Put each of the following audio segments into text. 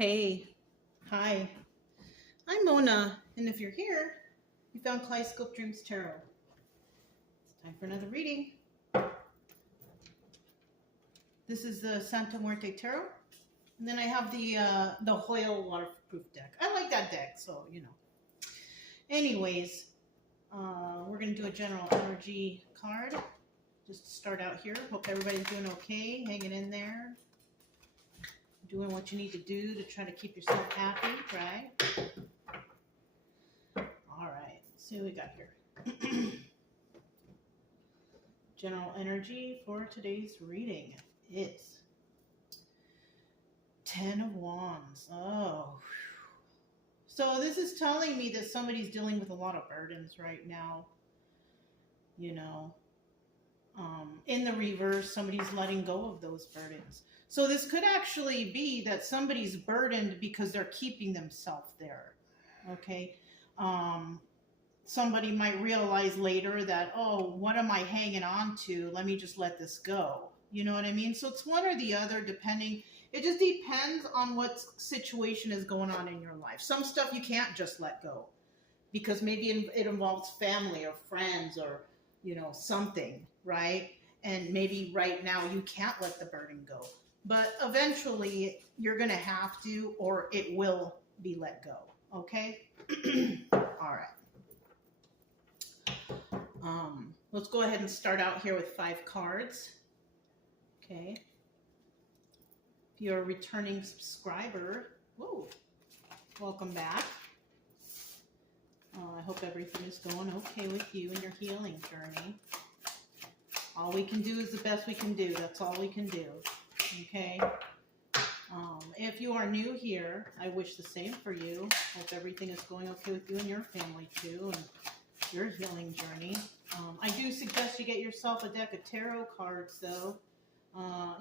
Hey, hi, I'm Mona, and if you're here, you found Kaleidoscope Dreams Tarot. It's time for another reading. This is the Santa Muerte Tarot, and then I have the Hoyle waterproof deck. I like that deck, so you know. Anyways, we're gonna do a general energy card just to start out here. Hope everybody's doing okay, hanging in there, doing what you need to do to try to keep yourself happy, right? All right, let's see what we got here. General energy for today's reading is 10 of Wands. Oh, so this is telling me that somebody's dealing with a lot of burdens right now. You know, in the reverse, somebody's letting go of those burdens. So this could actually be that somebody's burdened because they're keeping themselves there. Okay. Somebody might realize later that, oh, what am I hanging on to? Let me just let this go. You know what I mean? So it's one or the other, depending. It just depends on what situation is going on in your life. Some stuff you can't just let go because maybe it involves family or friends or, you know, something, right? And maybe right now you can't let the burden go. But eventually you're going to have to, or it will be let go. Okay? All right. Let's go ahead and start out here with 5 cards. Okay. If you're a returning subscriber, whoa, welcome back. I hope everything is going okay with you in your healing journey. All we can do is the best we can do. That's all we can do. Okay. If you are new here, I wish the same for you. Hope everything is going okay with you and your family too, and your healing journey. I do suggest you get yourself a deck of tarot cards, though.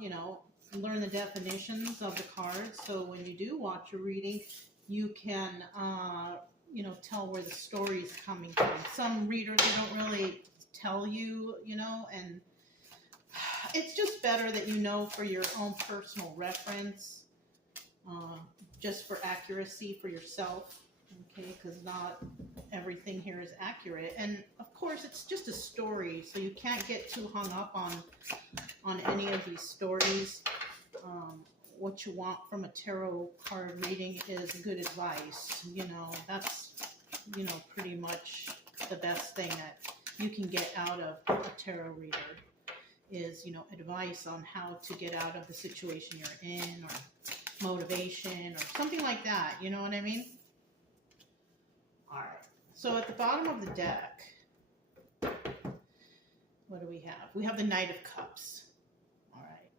You know, learn the definitions of the cards, so when you do watch a reading, you can, you know, tell where the story is coming from. Some readers, they don't really tell you, you know, and it's just better that you know for your own personal reference, just for accuracy for yourself. Okay, because not everything here is accurate, and of course it's just a story, so you can't get too hung up on any of these stories. What you want from a tarot card reading is good advice. You know, that's, you know, pretty much the best thing that you can get out of a tarot reader is, you know, advice on how to get out of the situation you're in, or motivation or something like that. You know what I mean? All right, so at the bottom of the deck, what do we have? We have the Knight of Cups. All right.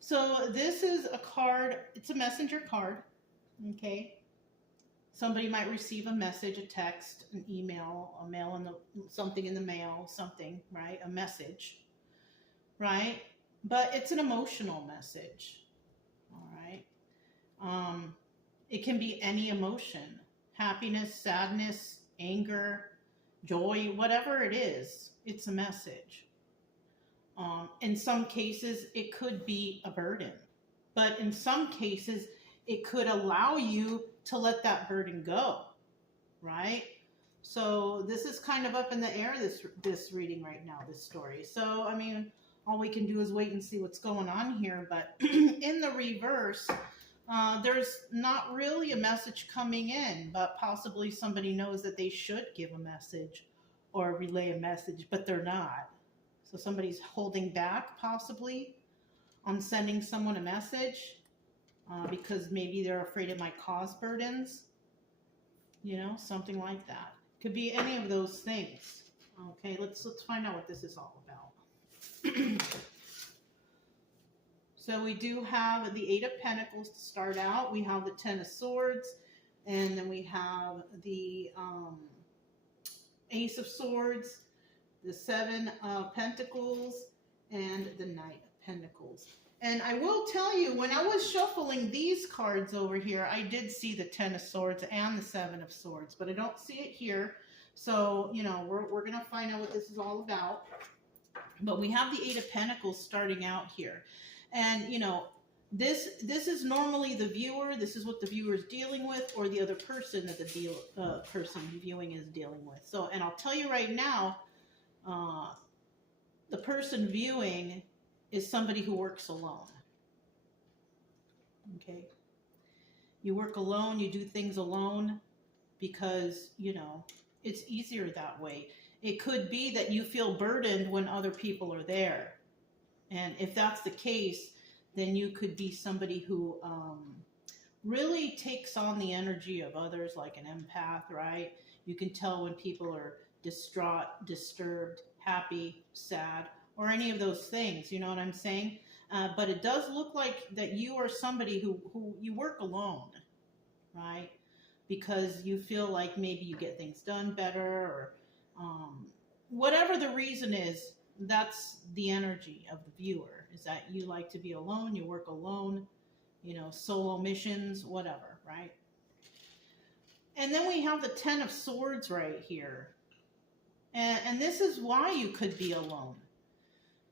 So this is a card, it's a messenger card, okay? Somebody might receive a message, a text, an email, a mail, something in the mail, something, right? A message, right? But it's an emotional message, all right? It can be any emotion. Happiness, sadness, anger, joy, whatever it is, it's a message. In some cases, it could be a burden. But in some cases, it could allow you to let that burden go, right? So this is kind of up in the air, this reading right now, this story. So, I mean, all we can do is wait and see what's going on here. But in the reverse, there's not really a message coming in, but possibly somebody knows that they should give a message or relay a message, but they're not. So somebody's holding back possibly on sending someone a message because maybe they're afraid it might cause burdens, you know, something like that. Could be any of those things. Okay, let's find out what this is all about. So we do have the 8 of Pentacles to start out. We have the 10 of Swords, and then we have the Ace of Swords, the 7 of Pentacles, and the Knight of Pentacles. And I will tell you, when I was shuffling these cards over here, I did see the 10 of Swords and the 7 of Swords, but I don't see it here. So, you know, we're going to find out what this is all about. But we have the 8 of Pentacles starting out here. And, you know, This is normally the viewer. This is what the viewer is dealing with, or the other person that the person viewing is dealing with. So, and I'll tell you right now, the person viewing is somebody who works alone. Okay, you work alone. You do things alone because it's easier that way. It could be that you feel burdened when other people are there, and if that's the case, then you could be somebody who really takes on the energy of others, like an empath, right? You can tell when people are distraught, disturbed, happy, sad, or any of those things. You know what I'm saying? But it does look like that you are somebody who you work alone, right? Because you feel like maybe you get things done better, or whatever the reason is, that's the energy of the viewer, is that you like to be alone, you work alone, solo missions, whatever, right? And then we have the Ten of Swords right here. And this is why you could be alone.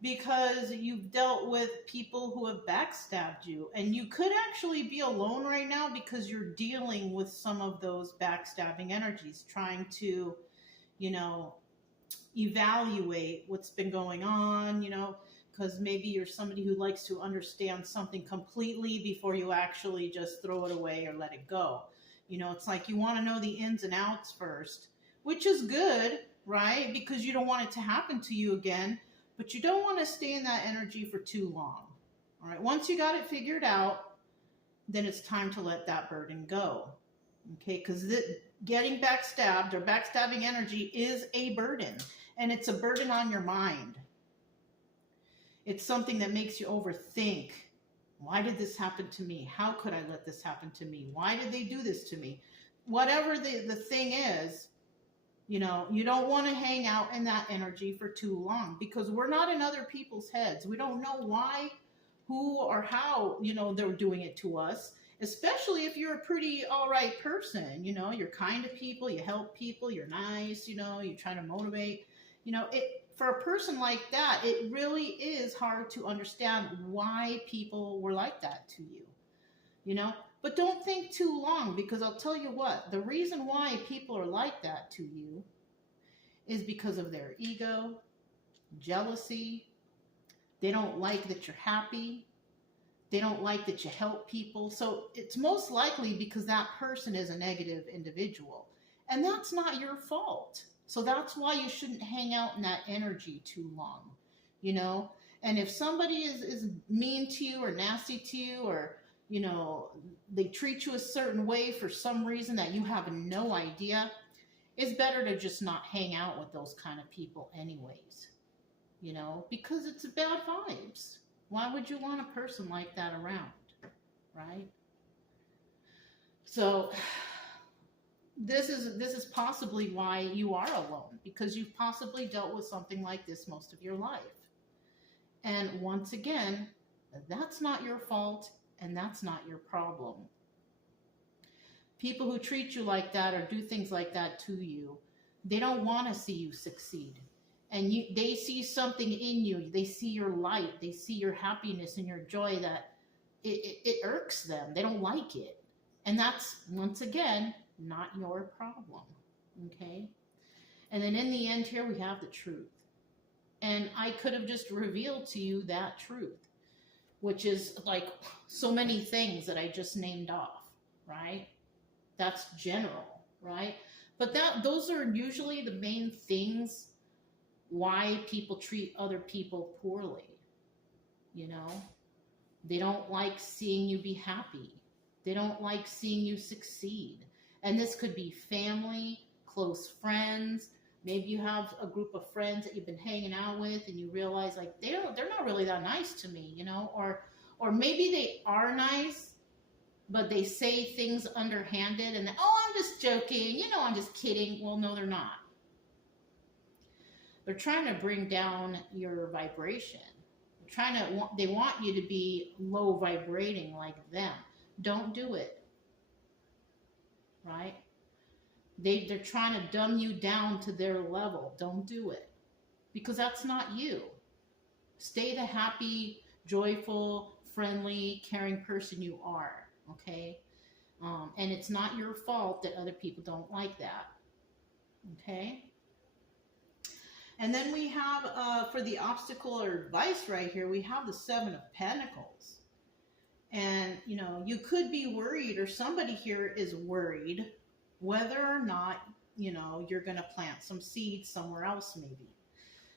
Because you've dealt with people who have backstabbed you. And you could actually be alone right now because you're dealing with some of those backstabbing energies, trying to, evaluate what's been going on, because maybe you're somebody who likes to understand something completely before you actually just throw it away or let it go. It's like you want to know the ins and outs first, which is good, right? Because you don't want it to happen to you again, but you don't want to stay in that energy for too long. All right. Once you got it figured out, then it's time to let that burden go. Okay. Because getting backstabbed or backstabbing energy is a burden, and it's a burden on your mind. It's something that makes you overthink. Why did this happen to me? How could I let this happen to me? Why did they do this to me? Whatever the thing is, you don't want to hang out in that energy for too long, because we're not in other people's heads. We don't know why, who, or how, they're doing it to us, especially if you're a pretty all right person. You're kind to people, you help people, you're nice, you try to motivate. For a person like that, it really is hard to understand why people were like that to you, But don't think too long, because I'll tell you what, the reason why people are like that to you is because of their ego, jealousy. They don't like that you're happy. They don't like that you help people. So it's most likely because that person is a negative individual. And that's not your fault. So that's why you shouldn't hang out in that energy too long, And if somebody is mean to you or nasty to you, or, they treat you a certain way for some reason that you have no idea, it's better to just not hang out with those kind of people anyways, because it's bad vibes. Why would you want a person like that around, right? So this is possibly why you are alone, because you've possibly dealt with something like this most of your life. And once again, that's not your fault, and that's not your problem. People who treat you like that or do things like that to you, they don't want to see you succeed. And they see something in you. They see your light. They see your happiness and your joy, that it irks them. They don't like it. And that's, once again, not your problem. Okay? And then in the end here, we have the truth. And I could have just revealed to you that truth, which is like so many things that I just named off, right? That's general, right? But those are usually the main things why people treat other people poorly. They don't like seeing you be happy. They don't like seeing you succeed. And this could be family, close friends. Maybe you have a group of friends that you've been hanging out with, and you realize like they're not really that nice to me, or maybe they are nice, but they say things underhanded, and I'm just joking, I'm just kidding. Well, no, they're not. They're trying to bring down your vibration. They want you to be low vibrating like them. Don't do it. Right? They're trying to dumb you down to their level. Don't do it. Because that's not you. Stay the happy, joyful, friendly, caring person you are, okay? And it's not your fault that other people don't like that, okay? And then we have, for the obstacle or advice right here, we have the Seven of Pentacles. And, you know, you could be worried, or somebody here is worried whether or not, you know, you're going to plant some seeds somewhere else maybe.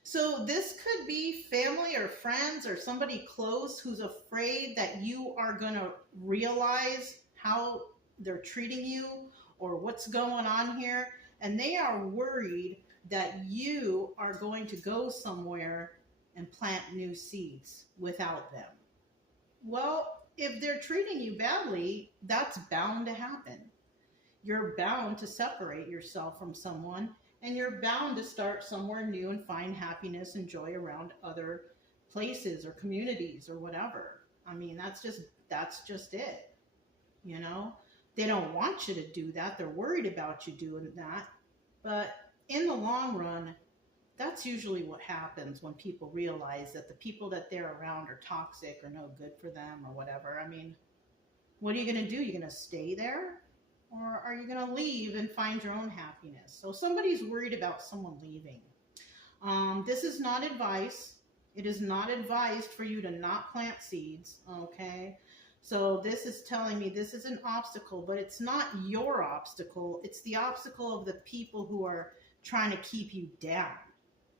So this could be family or friends or somebody close who's afraid that you are going to realize how they're treating you or what's going on here. And they are worried that you are going to go somewhere and plant new seeds without them. Well, if they're treating you badly, that's bound to happen. You're bound to separate yourself from someone, and you're bound to start somewhere new and find happiness and joy around other places or communities or whatever. I mean, that's just it. You know, they don't want you to do that. They're worried about you doing that. But in the long run, that's usually what happens when people realize that the people that they're around are toxic or no good for them or whatever. I mean, what are you going to do? You're going to stay there? Or are you going to leave and find your own happiness? So somebody's worried about someone leaving. This is not advice. It is not advised for you to not plant seeds, okay? So this is telling me this is an obstacle, but it's not your obstacle. It's the obstacle of the people who are trying to keep you down,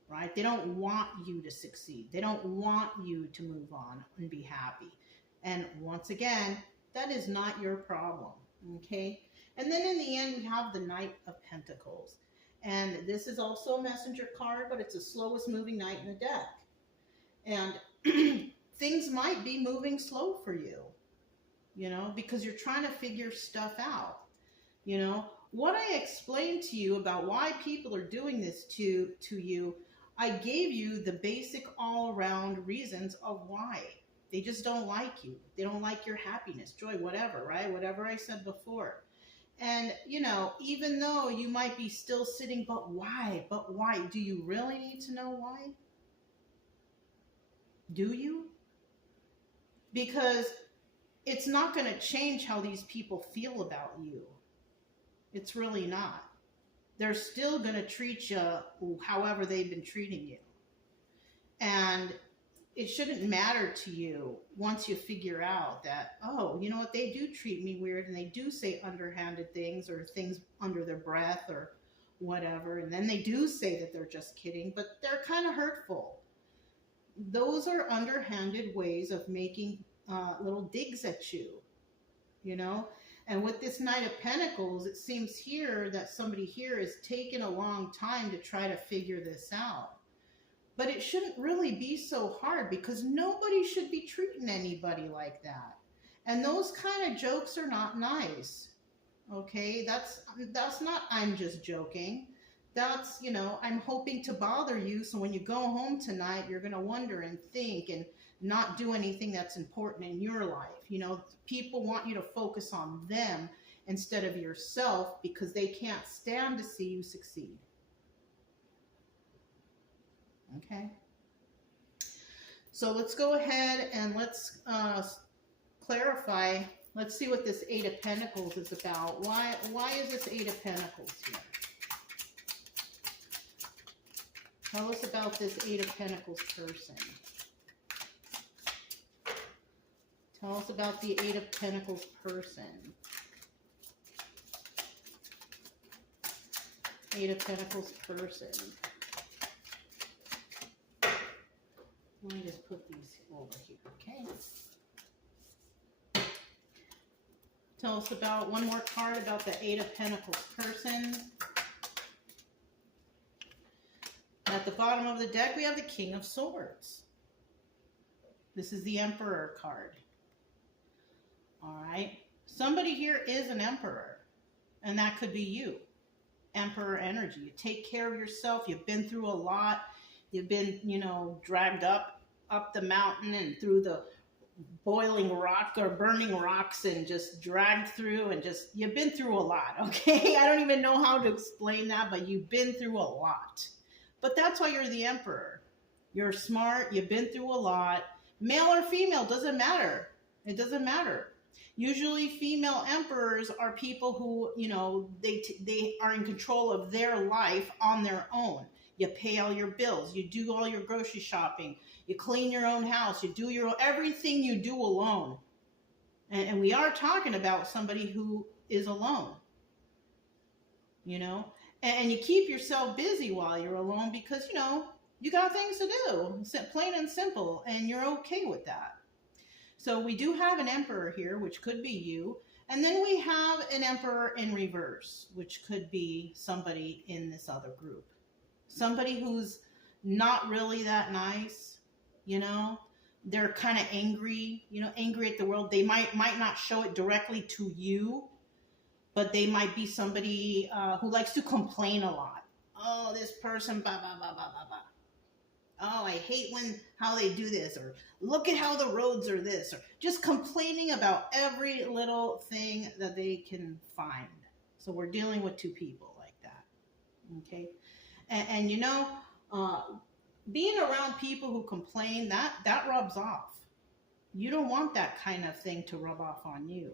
right? They don't want you to succeed. They don't want you to move on and be happy. And once again, that is not your problem, okay? And then in the end, we have the Knight of Pentacles. And this is also a messenger card, but it's the slowest moving knight in the deck. And things might be moving slow for you, you know, because you're trying to figure stuff out. You know, what I explained to you about why people are doing this to you, I gave you the basic all-around reasons of why. They just don't like you. They don't like your happiness, joy, whatever, right? Whatever I said before. And, you know, even though you might be still sitting, but why? But why? Do you really need to know why? Do you? Because it's not going to change how these people feel about you. It's really not. They're still going to treat you however they've been treating you. And it shouldn't matter to you once you figure out that, oh, you know what, they do treat me weird and they do say underhanded things or things under their breath or whatever. And then they do say that they're just kidding, but they're kind of hurtful. Those are underhanded ways of making little digs at you, you know? And with this Knight of Pentacles, it seems here that somebody here is taking a long time to try to figure this out. But it shouldn't really be so hard because nobody should be treating anybody like that. And those kind of jokes are not nice. Okay? That's not I'm just joking. That's, you know, I'm hoping to bother you so when you go home tonight, you're going to wonder and think and not do anything that's important in your life. You know, people want you to focus on them instead of yourself because they can't stand to see you succeed. Okay, so let's go ahead and let's clarify. Let's see what this Eight of Pentacles is about. Why is this Eight of Pentacles here? Tell us about this Eight of Pentacles person. Tell us about the Eight of Pentacles person. Eight of Pentacles person. Let me just put these over here, okay? Tell us about one more card about the Eight of Pentacles person. At the bottom of the deck, we have the King of Swords. This is the Emperor card. All right. Somebody here is an Emperor, and that could be you. Emperor energy. You take care of yourself. You've been through a lot. You've been, you know, dragged up the mountain and through the boiling rock or burning rocks and just dragged through and just, you've been through a lot, okay? I don't even know how to explain that, but you've been through a lot. But that's why you're the Emperor. You're smart. You've been through a lot. Male or female, doesn't matter. It doesn't matter. Usually female emperors are people who, they are in control of their life on their own. You pay all your bills, you do all your grocery shopping, you clean your own house, you do everything you do alone. And we are talking about somebody who is alone, and you keep yourself busy while you're alone because, you got things to do, plain and simple, and you're okay with that. So we do have an emperor here, which could be you. And then we have an emperor in reverse, which could be somebody in this other group. Somebody who's not really that nice, They're kind of angry, angry at the world. They might not show it directly to you, but they might be somebody who likes to complain a lot. Oh, this person, blah, blah, blah, blah, blah, blah. Oh, I hate how they do this, or look at how the roads are this, or just complaining about every little thing that they can find. So we're dealing with two people like that, okay? And being around people who complain, that rubs off. You don't want that kind of thing to rub off on you,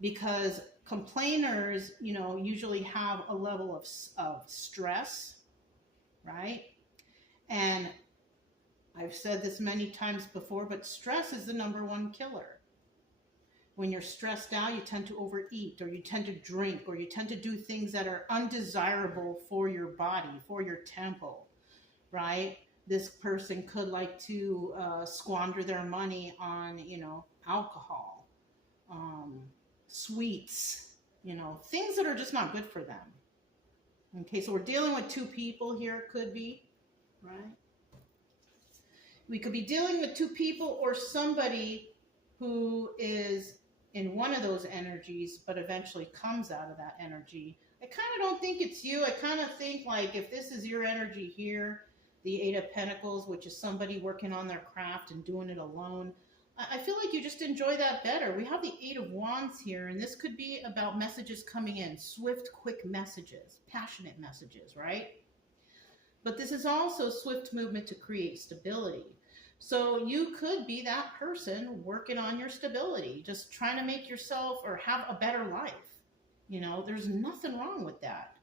because complainers, usually have a level of stress, right? And I've said this many times before, but stress is the #1 killer. When you're stressed out, you tend to overeat, or you tend to drink, or you tend to do things that are undesirable for your body, for your temple, right? This person could like to squander their money on, alcohol, sweets, things that are just not good for them. Okay, so we're dealing with two people here, could be. Right? We could be dealing with two people or somebody who is in one of those energies, but eventually comes out of that energy. I kind of don't think it's you. I kind of think like if this is your energy here, the 8 of Pentacles, which is somebody working on their craft and doing it alone, I feel like you just enjoy that better. We have the 8 of Wands here, and this could be about messages coming in, swift, quick messages, passionate messages, right? But this is also swift movement to create stability. So you could be that person working on your stability, just trying to make yourself or have a better life. There's nothing wrong with that.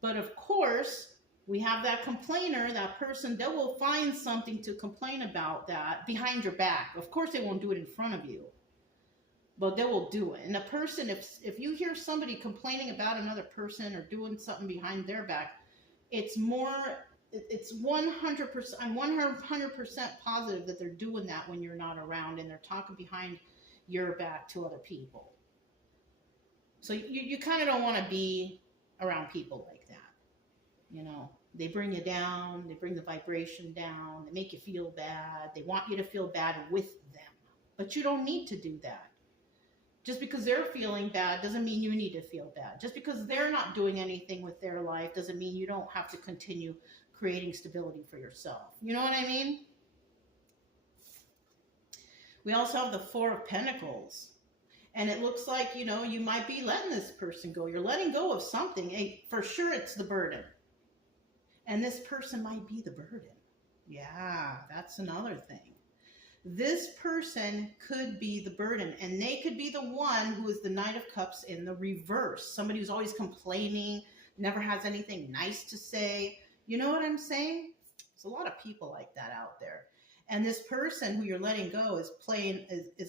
But of course, we have that complainer, that person that will find something to complain about that behind your back. Of course, they won't do it in front of you, but they will do it. And a person, if you hear somebody complaining about another person or doing something behind their back, it's 100%, I'm 100% positive that they're doing that when you're not around, and they're talking behind your back to other people. So you kind of don't want to be around people like that. They bring you down, they bring the vibration down, they make you feel bad, they want you to feel bad with them. But you don't need to do that. Just because they're feeling bad doesn't mean you need to feel bad. Just because they're not doing anything with their life doesn't mean you don't have to continue creating stability for yourself. You know what I mean? We also have the 4 of Pentacles. And it looks like, you might be letting this person go. You're letting go of something. For sure, it's the burden. And this person might be the burden. Yeah, that's another thing. This person could be the burden, and they could be the one who is the Knight of Cups in the reverse. Somebody who's always complaining, never has anything nice to say. You know what I'm saying? There's a lot of people like that out there. And this person who you're letting go is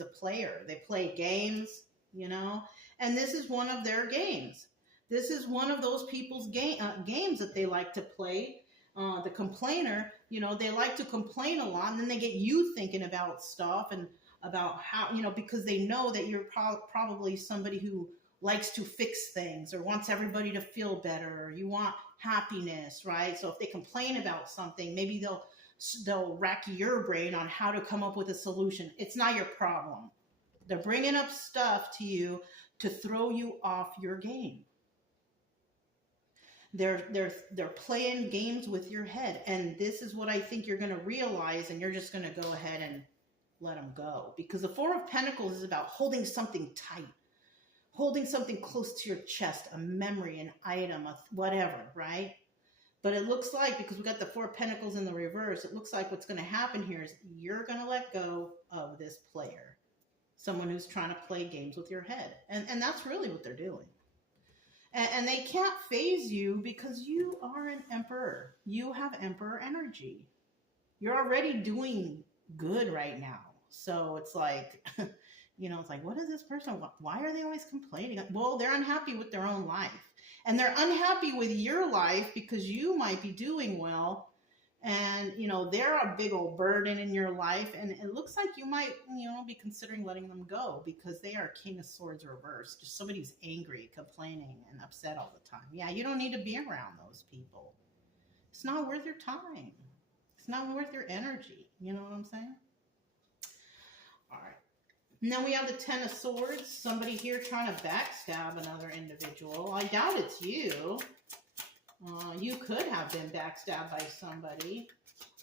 a player. They play games, and this is one of their games. This is one of those people's games that they like to play. The complainer, they like to complain a lot, and then they get you thinking about stuff and about how, because they know that you're probably somebody who likes to fix things or wants everybody to feel better, or you want happiness, right? So if they complain about something, maybe they'll rack your brain on how to come up with a solution. It's not your problem. They're bringing up stuff to you to throw you off your game. They're playing games with your head, and this is what I think you're going to realize, and you're just going to go ahead and let them go, because the 4 of Pentacles is about holding something tight, holding something close to your chest, a memory, an item, whatever, right? But it looks like, because we got the Four of Pentacles in the reverse, it looks like what's going to happen here is you're going to let go of this player. Someone who's trying to play games with your head. And that's really what they're doing. And they can't phase you because you are an emperor. You have emperor energy. You're already doing good right now. So it's like, you know, it's like, what is this person? Why are they always complaining? Well, they're unhappy with their own life. And they're unhappy with your life because you might be doing well. And, you know, they're a big old burden in your life. And it looks like you might, you know, be considering letting them go because they are King of Swords reversed. Just somebody who's angry, complaining, and upset all the time. Yeah, you don't need to be around those people. It's not worth your time. It's not worth your energy. You know what I'm saying? All right. Now we have the Ten of Swords. Somebody here trying to backstab another individual. I doubt it's you. You could have been backstabbed by somebody.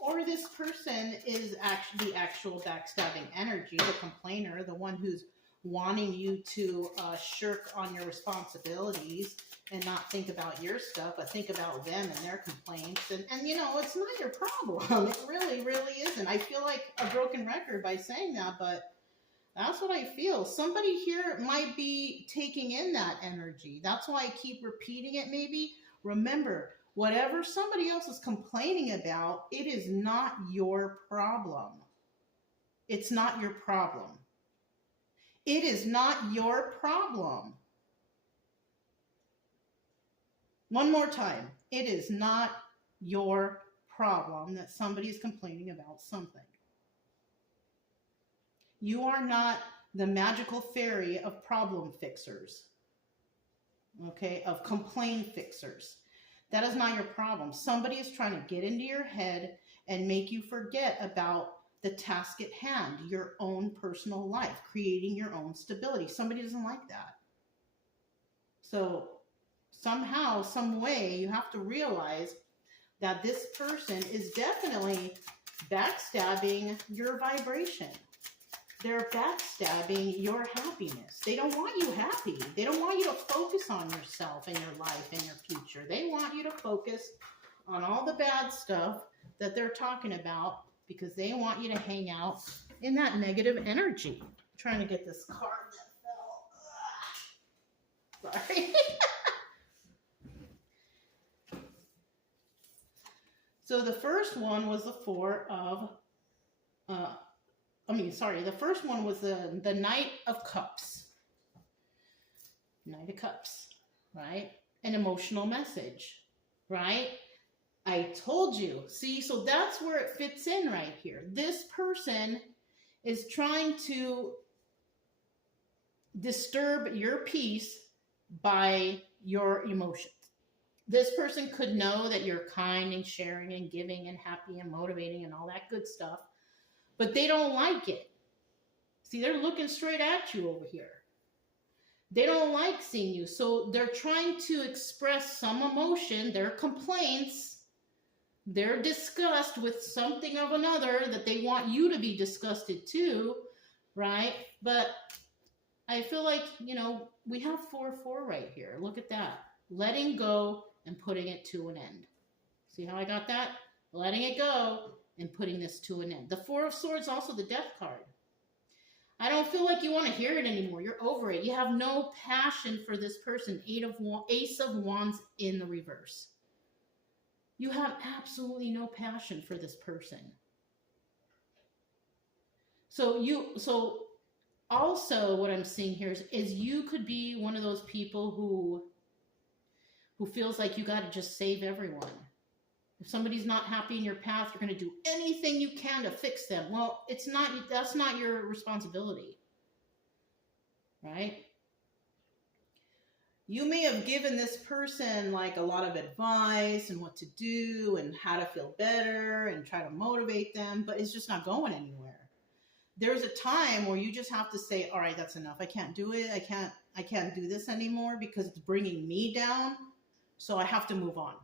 Or this person is actually the actual backstabbing energy, the complainer, the one who's wanting you to shirk on your responsibilities and not think about your stuff, but think about them and their complaints. And you know, it's not your problem. It really, really isn't. I feel like a broken record by saying that, but that's what I feel. Somebody here might be taking in that energy. That's why I keep repeating it maybe. Remember, whatever somebody else is complaining about, it is not your problem. It's not your problem. It is not your problem. One more time. It is not your problem that somebody is complaining about something. You are not the magical fairy of problem fixers. Okay, of complaint fixers. That is not your problem. Somebody is trying to get into your head and make you forget about the task at hand, your own personal life, creating your own stability. Somebody doesn't like that. So somehow, some way, you have to realize that this person is definitely backstabbing your vibration. They're backstabbing your happiness. They don't want you happy. They don't want you to focus on yourself and your life and your future. They want you to focus on all the bad stuff that they're talking about because they want you to hang out in that negative energy. I'm trying to get this card that fell. Sorry. So the first one was the the first one was the Knight of Cups. Knight of Cups, right? An emotional message, right? I told you. See, so that's where it fits in right here. This person is trying to disturb your peace by your emotions. This person could know that you're kind and sharing and giving and happy and motivating and all that good stuff, but they don't like it. See, they're looking straight at you over here. They don't like seeing you, so they're trying to express some emotion, their complaints, their disgust with something of another that they want you to be disgusted too, right? But I feel like, you know, we have 4-4 right here. Look at that. Letting go and putting it to an end. See how I got that? Letting it go and putting this to an end. The Four of Swords, also the Death card. I don't feel like you want to hear it anymore. You're over it. You have no passion for this person. Ace of Wands in the reverse. You have absolutely no passion for this person. So also what I'm seeing here is you could be one of those people who feels like you got to just save everyone. If somebody's not happy in your path, you're going to do anything you can to fix them. Well, that's not your responsibility, right? You may have given this person like a lot of advice and what to do and how to feel better and try to motivate them, but it's just not going anywhere. There's a time where you just have to say, all right, that's enough. I can't do it. I can't do this anymore because it's bringing me down. So I have to move on.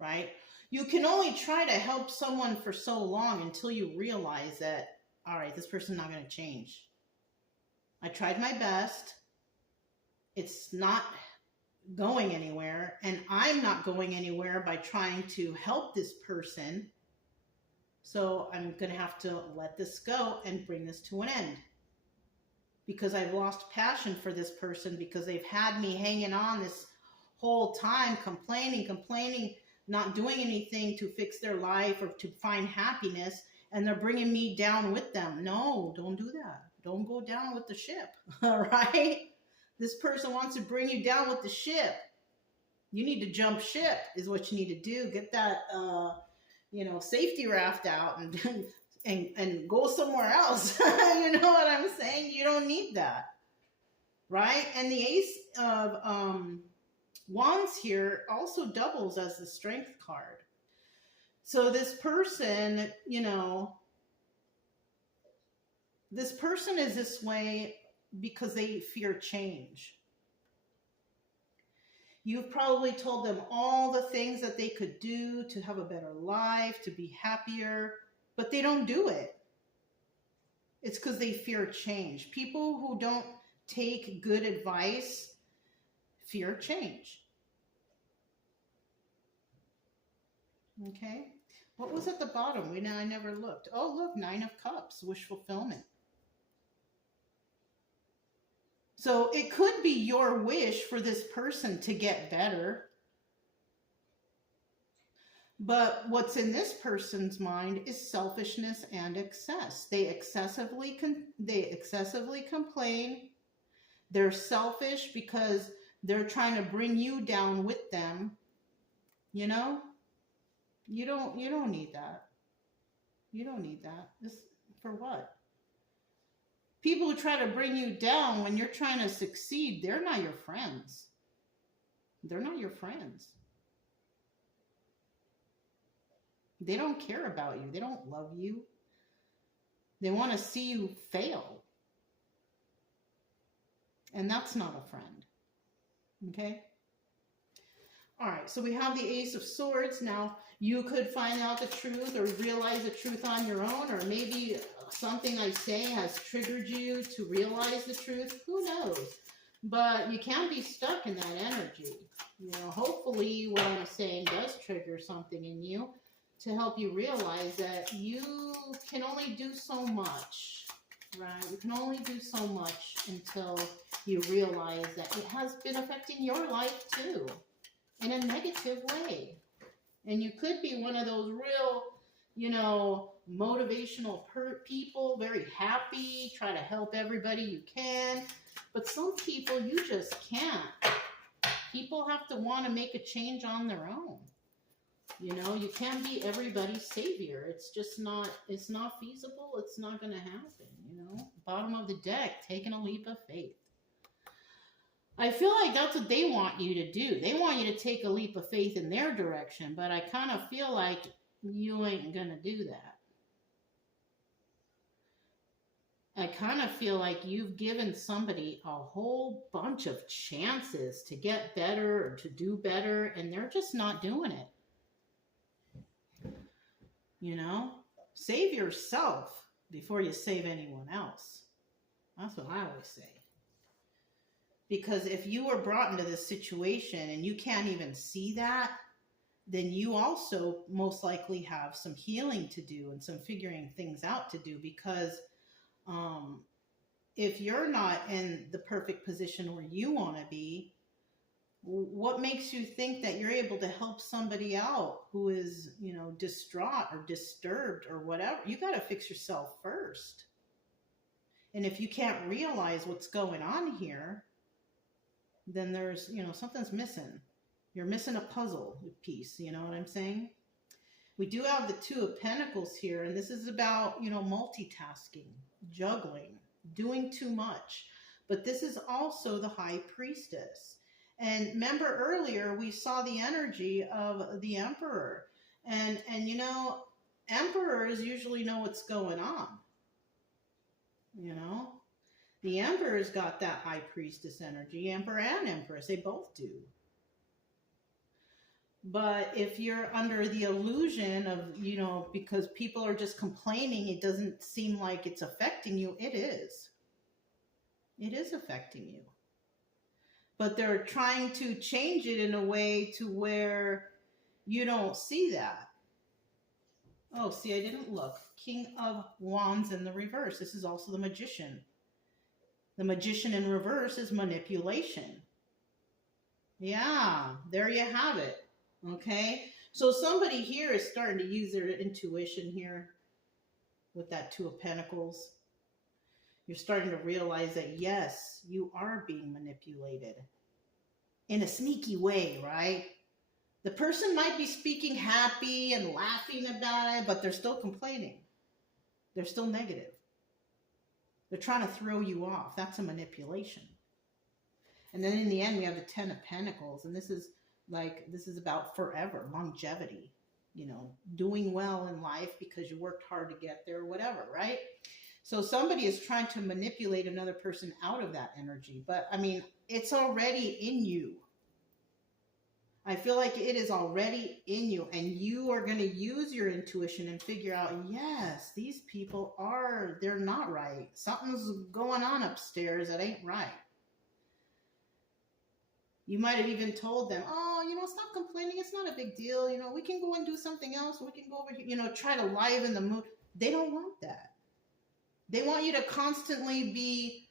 Right? You can only try to help someone for so long until you realize that, all right, this person's not going to change. I tried my best. It's not going anywhere, and I'm not going anywhere by trying to help this person. So I'm going to have to let this go and bring this to an end, because I've lost passion for this person, because they've had me hanging on this whole time, complaining, not doing anything to fix their life or to find happiness, and they're bringing me down with them. No, don't do that. Don't go down with the ship, all right? This person wants to bring you down with the ship. You need to jump ship is what you need to do. Get that, safety raft out and go somewhere else. You know what I'm saying? You don't need that, right? And the Ace of Wands here also doubles as the Strength card. So this person, this person is this way because they fear change. You've probably told them all the things that they could do to have a better life, to be happier, but they don't do it. It's because they fear change. People who don't take good advice fear change. Okay. What was at the bottom? I never looked. Oh, look, 9 of Cups, wish fulfillment. So it could be your wish for this person to get better. But what's in this person's mind is selfishness and excess. They excessively complain. They're selfish because they're trying to bring you down with them. You don't need that. You don't need that. For what? People who try to bring you down when you're trying to succeed, they're not your friends. They're not your friends. They don't care about you. They don't love you. They want to see you fail. And that's not a friend. Okay? All right, so we have the Ace of Swords. Now, you could find out the truth or realize the truth on your own, or maybe something I say has triggered you to realize the truth. Who knows? But you can't be stuck in that energy. Hopefully what I'm saying does trigger something in you to help you realize that you can only do so much, right? You can only do so much until you realize that it has been affecting your life too, in a negative way. And you could be one of those real, motivational people, very happy, try to help everybody you can. But some people, you just can't. People have to want to make a change on their own. You can't be everybody's savior. It's just not, it's not feasible. It's not going to happen, Bottom of the deck, taking a leap of faith. I feel like that's what they want you to do. They want you to take a leap of faith in their direction, but I kind of feel like you ain't going to do that. I kind of feel like you've given somebody a whole bunch of chances to get better or to do better, and they're just not doing it. Save yourself before you save anyone else. That's what I always say. Because if you were brought into this situation and you can't even see that, then you also most likely have some healing to do and some figuring things out to do. Because if you're not in the perfect position where you want to be, what makes you think that you're able to help somebody out who is, distraught or disturbed or whatever? You got to fix yourself first. And if you can't realize what's going on here, then there's, something's missing. You're missing a puzzle piece, you know what I'm saying? We do have the Two of Pentacles here, and this is about, multitasking, juggling, doing too much. But this is also the High Priestess. And remember earlier, we saw the energy of the Emperor. And emperors usually know what's going on, The Emperor's got that High Priestess energy, Emperor and Empress, they both do. But if you're under the illusion of, because people are just complaining, it doesn't seem like it's affecting you, it is. It is affecting you. but they're trying to change it in a way to where you don't see that. Oh, see, I didn't look. King of Wands in the reverse. This is also the Magician. The Magician in reverse is manipulation. Yeah, there you have it. Okay, so somebody here is starting to use their intuition here with that Two of Pentacles. You're starting to realize that, yes, you are being manipulated in a sneaky way, right? The person might be speaking happy and laughing about it, but they're still complaining. They're still negative. They're trying to throw you off. That's a manipulation. And then in the end, we have the Ten of Pentacles. And this is about forever, longevity, you know, doing well in life because you worked hard to get there, whatever, right? So somebody is trying to manipulate another person out of that energy. But I mean, it's already in you. I feel like it is already in you, and you are going to use your intuition and figure out, yes, these people they're not right. Something's going on upstairs that ain't right. You might have even told them, oh, you know, stop complaining. It's not a big deal. You know, we can go and do something else. We can go over here, you know, try to liven the mood. They don't want that. They want you to constantly be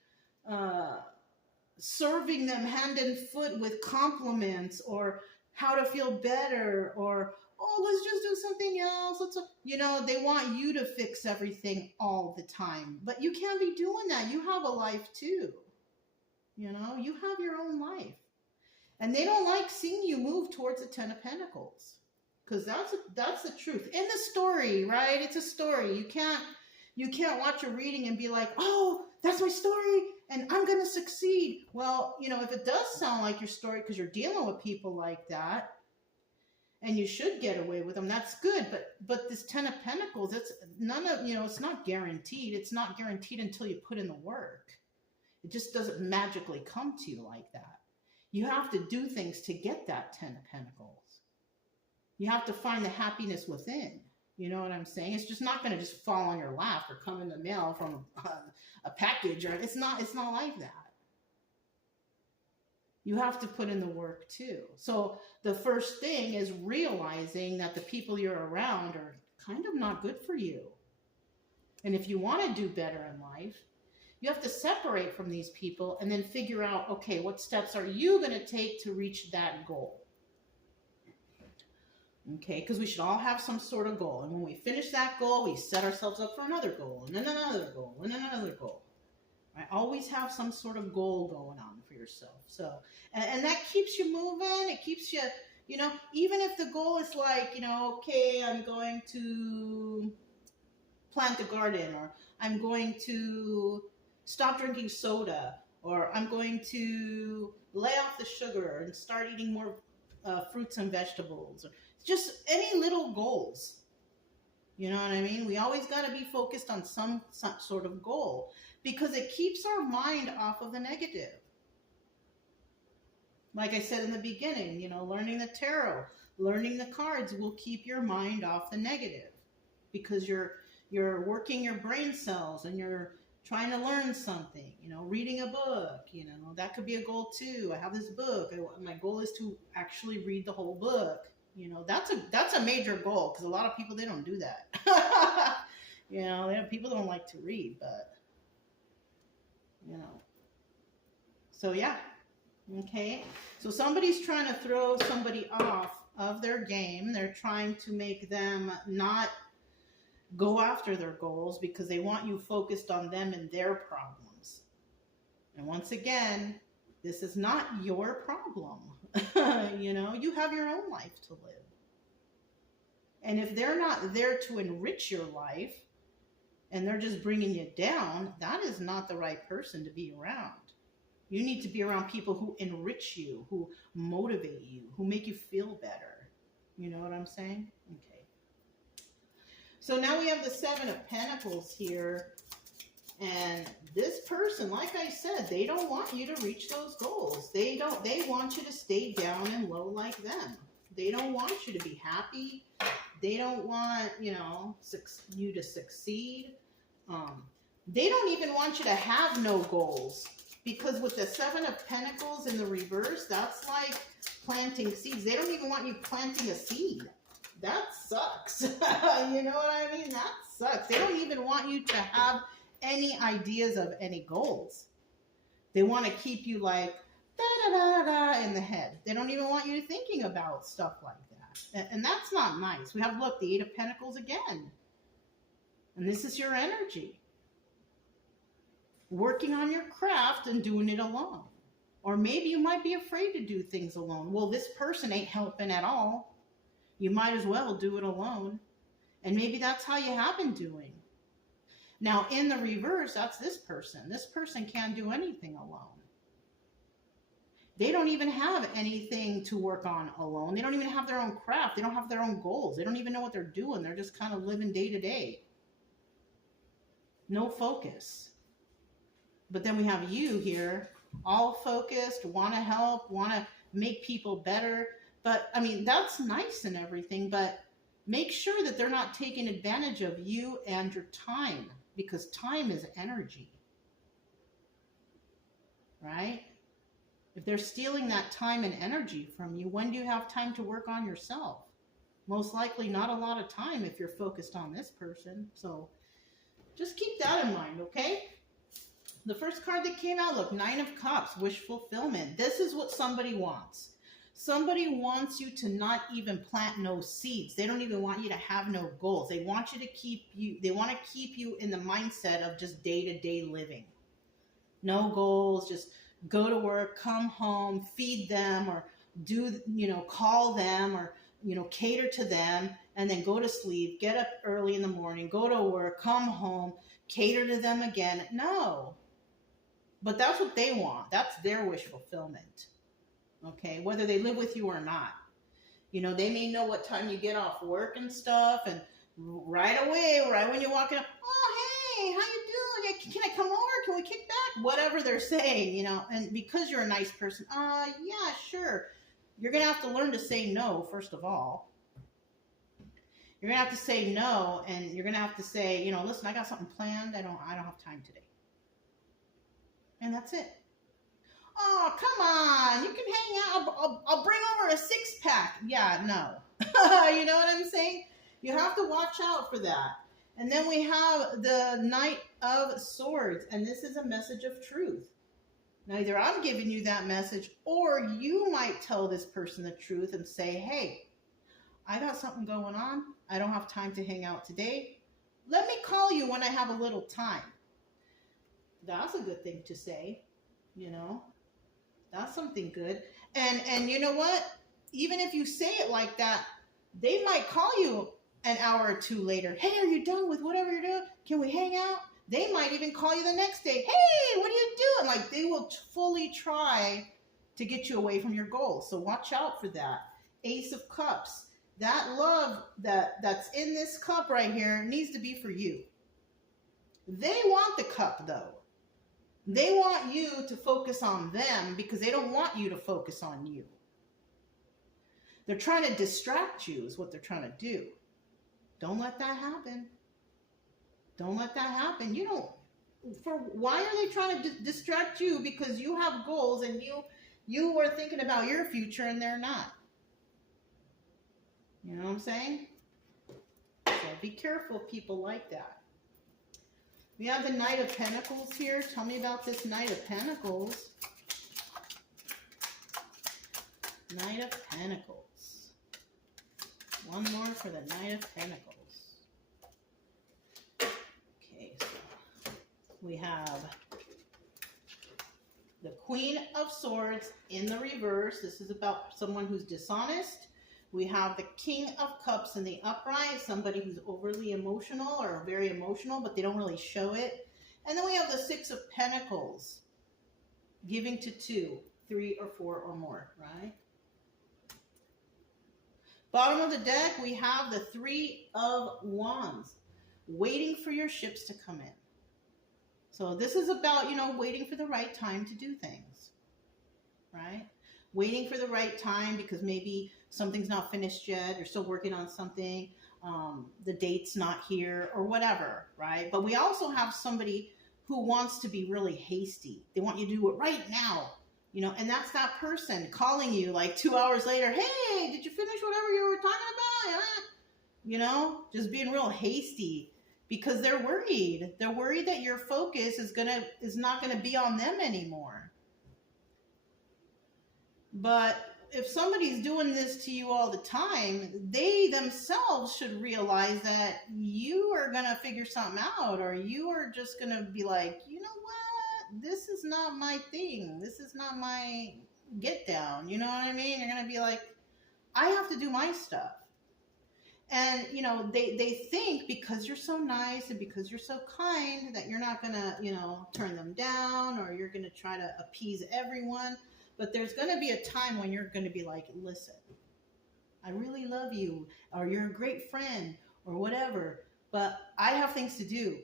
serving them hand and foot with compliments or how to feel better or, oh, let's just do something else. You know, they want you to fix everything all the time. But you can't be doing that. You have a life too. You know, you have your own life. And they don't like seeing you move towards the Ten of Pentacles. Because that's the truth. In the story, right? It's a story. You can't watch a reading and be like, oh, that's my story and I'm going to succeed. Well, you know, if it does sound like your story because you're dealing with people like that and you should get away with them, that's good. But this Ten of Pentacles, it's it's not guaranteed. It's not guaranteed until you put in the work. It just doesn't magically come to you like that. You have to do things to get that Ten of Pentacles. You have to find the happiness within. You know what I'm saying? It's just not going to just fall on your lap or come in the mail from a package. Or it's not like that. You have to put in the work too. So the first thing is realizing that the people you're around are kind of not good for you. And if you want to do better in life, you have to separate from these people and then figure out, okay, what steps are you going to take to reach that goal? Okay, because we should all have some sort of goal. And when we finish that goal, we set ourselves up for another goal, and then another goal, and then another goal. Right? Always have some sort of goal going on for yourself. So, and that keeps you moving. It keeps you, you know, even if the goal is like, you know, okay, I'm going to plant a garden, or I'm going to stop drinking soda, or I'm going to lay off the sugar and start eating more fruits and vegetables, or just any little goals. You know what I mean? We always got to be focused on some sort of goal because it keeps our mind off of the negative. Like I said in the beginning, you know, learning the tarot, learning the cards will keep your mind off the negative because you're working your brain cells and you're trying to learn something, you know, reading a book, you know, that could be a goal too. I have this book. My goal is to actually read the whole book. You know, that's a major goal because a lot of people, they don't do that. You know, people don't like to read, but, you know. So, yeah. Okay. So somebody's trying to throw somebody off of their game. They're trying to make them not go after their goals because they want you focused on them and their problems. And once again, this is not your problem. You know, you have your own life to live. And if they're not there to enrich your life and they're just bringing you down, that is not the right person to be around. You need to be around people who enrich you, who motivate you, who make you feel better. You know what I'm saying? Okay. So now we have the Seven of Pentacles here. And this person, like I said, they don't want you to reach those goals. They want you to stay down and low like them. They don't want you to be happy. They don't want, you know, you to succeed. They don't even want you to have no goals Because with the Seven of Pentacles in the reverse, that's like planting seeds. They don't even want you planting a seed. That sucks. You know what I mean? That sucks. They don't even want you to have any ideas of any goals. They want to keep you like da-da-da-da in the head. They don't even want you thinking about stuff like that. And that's not nice. We have, look, the Eight of Pentacles again. And this is your energy. Working on your craft and doing it alone. Or maybe you might be afraid to do things alone. Well, this person ain't helping at all. You might as well do it alone. And maybe that's how you have been doing. Now, in the reverse, that's this person. This person can't do anything alone. They don't even have anything to work on alone. They don't even have their own craft. They don't have their own goals. They don't even know what they're doing. They're just kind of living day to day. No focus. But then we have you here, all focused, want to help, want to make people better. But, I mean, that's nice and everything, but make sure that they're not taking advantage of you and your time, because time is energy, right? If they're stealing that time and energy from you, when do you have time to work on yourself? Most likely not a lot of time if you're focused on this person. So just keep that in mind, okay? The first card that came out, look, Nine of Cups, wish fulfillment. This is what somebody wants. Somebody wants you to not even plant no seeds. They don't even want you to have no goals. They want you to they want to keep you in the mindset of just day-to-day living. No goals, just go to work, come home, feed them, or do, call them, or, cater to them, and then go to sleep, get up early in the morning, go to work, come home, cater to them again. No. But that's what they want. That's their wish fulfillment. Okay, whether they live with you or not. They may know what time you get off work and stuff, and right away, right when you're walking up, oh, hey, how you doing? Can I come over? Can we kick back? Whatever they're saying, and because you're a nice person, yeah, sure. You're going to have to learn to say no, first of all. You're going to have to say no, and you're going to have to say, listen, I got something planned. I don't have time today. And that's it. Oh, come on. You can hang out. I'll bring over a 6-pack. Yeah, no. You know what I'm saying? You have to watch out for that. And then we have the Knight of Swords. And this is a message of truth. Now, either I'm giving you that message, or you might tell this person the truth and say, hey, I got something going on. I don't have time to hang out today. Let me call you when I have a little time. That's a good thing to say, That's something good. And you know what? Even if you say it like that, they might call you an hour or two later. Hey, are you done with whatever you're doing? Can we hang out? They might even call you the next day. Hey, what are you doing? Like, they will fully try to get you away from your goals. So watch out for that. Ace of Cups. That love that's in this cup right here needs to be for you. They want the cup, though. They want you to focus on them because they don't want you to focus on you. They're trying to distract you is what they're trying to do. Don't let that happen. Don't let that happen. Why are they trying to distract you? Because you have goals and you are thinking about your future and they're not. You know what I'm saying? So be careful, people like that. We have the Knight of Pentacles here. Tell me about this Knight of Pentacles. Knight of Pentacles. One more for the Knight of Pentacles. Okay, so we have the Queen of Swords in the reverse. This is about someone who's dishonest. We have the King of Cups in the upright, somebody who's overly emotional or very emotional, but they don't really show it. And then we have the Six of Pentacles, giving to 2, 3, or 4 or more, right? Bottom of the deck, we have the Three of Wands, waiting for your ships to come in. So this is about, waiting for the right time to do things, right? Waiting for the right time because maybe something's not finished yet, you're still working on something, the date's not here or whatever, right? But we also have somebody who wants to be really hasty. They want you to do it right now, you know, and that's that person calling you like 2 hours later. Hey, did you finish whatever you were talking about? You know, just being real hasty because they're worried. They're worried that your focus is not gonna be on them anymore. But if somebody's doing this to you all the time, they themselves should realize that you are going to figure something out, or you are just going to be like, you know what? This is not my thing. This is not my get down. You know what I mean? You're going to be like, I have to do my stuff. And, you know, they think because you're so nice and because you're so kind that you're not going to, you know, turn them down, or you're going to try to appease everyone. But there's going to be a time when you're going to be like, listen, I really love you, or you're a great friend, or whatever, but I have things to do.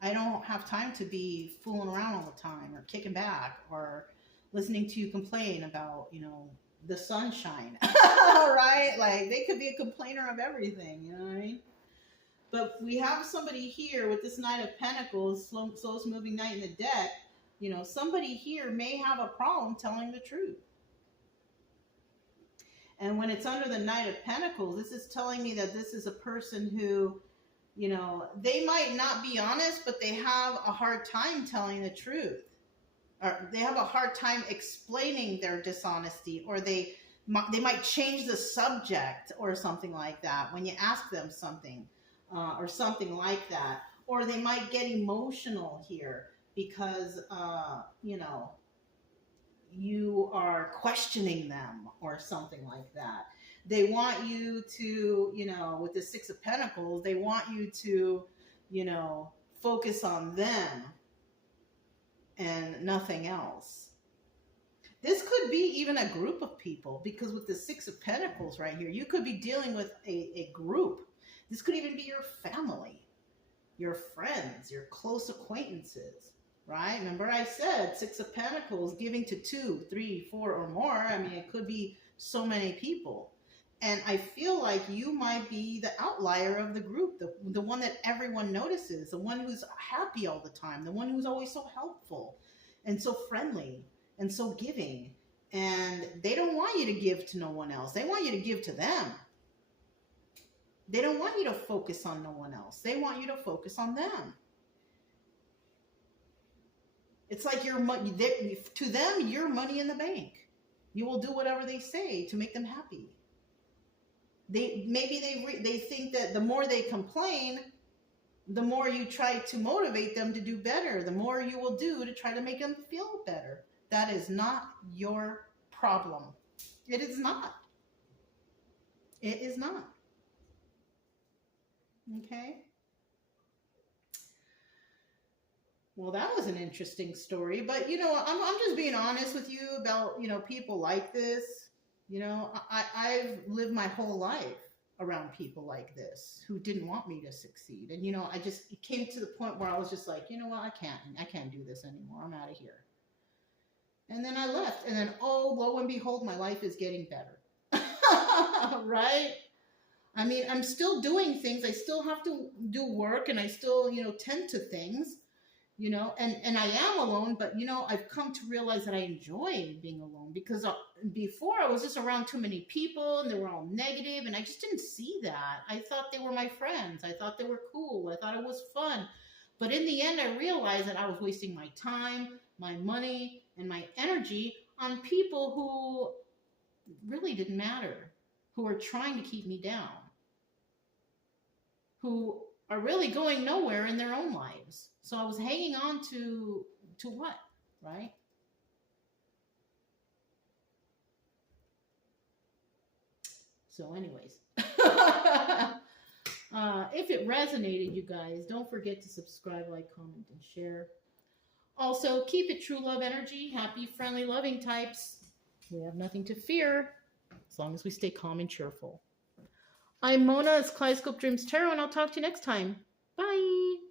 I don't have time to be fooling around all the time, or kicking back, or listening to you complain about, you know, the sunshine, right? Like, they could be a complainer of everything, you know what I mean? But we have somebody here with this Knight of Pentacles, slowest moving knight in the deck. You know, somebody here may have a problem telling the truth. And when it's under the Knight of Pentacles, this is telling me that this is a person who, you know, they might not be honest, but they have a hard time telling the truth. Or they have a hard time explaining their dishonesty, or they might change the subject or something like that when you ask them something, or something like that. Or they might get emotional here, because, you know, you are questioning them or something like that. They want you to, you know, with the Six of Pentacles, they want you to, you know, focus on them and nothing else. This could be even a group of people, because with the Six of Pentacles right here, you could be dealing with a group. This could even be your family, your friends, your close acquaintances. Right? Remember I said Six of Pentacles, giving to 2, 3, 4 or more. I mean, it could be so many people. And I feel like you might be the outlier of the group, the one that everyone notices, the one who's happy all the time, the one who's always so helpful and so friendly and so giving. And they don't want you to give to no one else. They want you to give to them. They don't want you to focus on no one else. They want you to focus on them. It's like your money, to them, you're money in the bank. You will do whatever they say to make them happy. They think that the more they complain, the more you try to motivate them to do better, the more you will do to try to make them feel better. That is not your problem. It is not. It is not. Okay? Well, that was an interesting story, but you know, I'm just being honest with you about, you know, people like this. You know, I've lived my whole life around people like this who didn't want me to succeed. And, you know, it came to the point where I was just like, you know what, I can't do this anymore. I'm out of here. And then I left, and then, oh, lo and behold, my life is getting better. Right? I mean, I'm still doing things. I still have to do work, and I still, you know, tend to things. You know, and I am alone, but, you know, I've come to realize that I enjoy being alone, because before I was just around too many people and they were all negative, and I just didn't see that. I thought they were my friends. I thought they were cool. I thought it was fun. But in the end, I realized that I was wasting my time, my money, and my energy on people who really didn't matter, who were trying to keep me down, who are really going nowhere in their own lives. So I was hanging on to what, right? So anyways, if it resonated, you guys, don't forget to subscribe, like, comment, and share. Also, keep it true love energy, happy, friendly, loving types. We have nothing to fear as long as we stay calm and cheerful. I'm Mona, it's Kaleidoscope Dreams Tarot, and I'll talk to you next time. Bye.